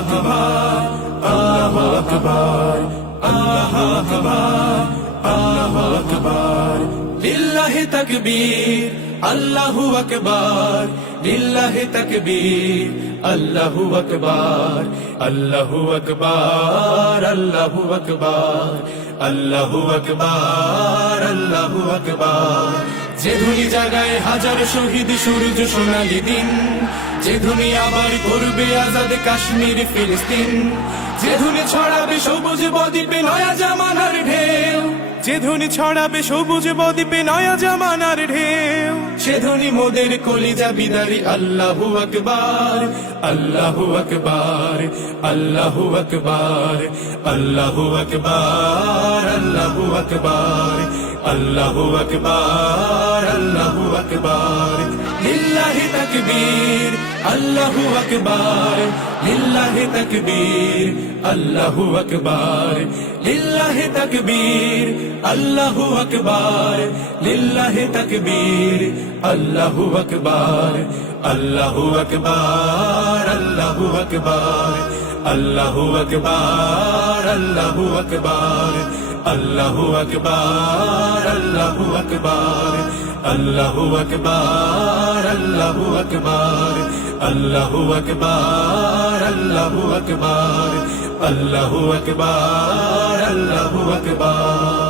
আকবার, আল্লাহু আকবার, আল্লাহু আকবার, আল্লাহু আকবার। লিল্লাহি তাকবীর, আল্লাহু আকবার, লিল্লাহি তাকবীর, আল্লাহু আকবার, আল্লাহু আকবার, আল্লাহু আকবার, আল্লাহু আকবার, আল্লাহু আকবার। যে ধুনি জাগায় হাজার শহীদ সূর্য সোনালি দিন, যে ধুনি আবার করবে আজাদ কাশ্মীর ফিলিস্তিন, যে ধুনি ছড়াবে সবুজ বদ্বীপে নয়া জামানার ঢেউ, যে ধুনি ছড়াবে সবুজ বদ্বীপে নয়া জামানার ঢেউ, সে ধুনি মোদের কলিজা বিদারি আল্লাহু আকবার, আল্লাহু আকবার, আল্লাহু আকবার, আল্লাহু আকবার, আল্লাহু আকবার, আল্লাহু আকবার, আল্লাহু আকবার। লিল্লাহি তাকবীর, আল্লাহু আকবার, লিল্লাহি তাকবীর, আল্লাহু আকবার, লিল্লাহি তাকবীর, আল্লাহু আকবার, লিল্লাহি তাকবীর, আল্লাহু আকবার, আল্লাহু আকবার, আল্লাহু আকবার, আল্লাহু আকবার, আল্লাহু আকবার, আল্লাহু আকবার, আল্লাহু আকবার, আল্লাহু আকবার, আল্লাহু আকবার, আল্লাহু আকবার, আল্লাহু আকবার, আল্লাহু আকবার, আল্লাহু আকবার।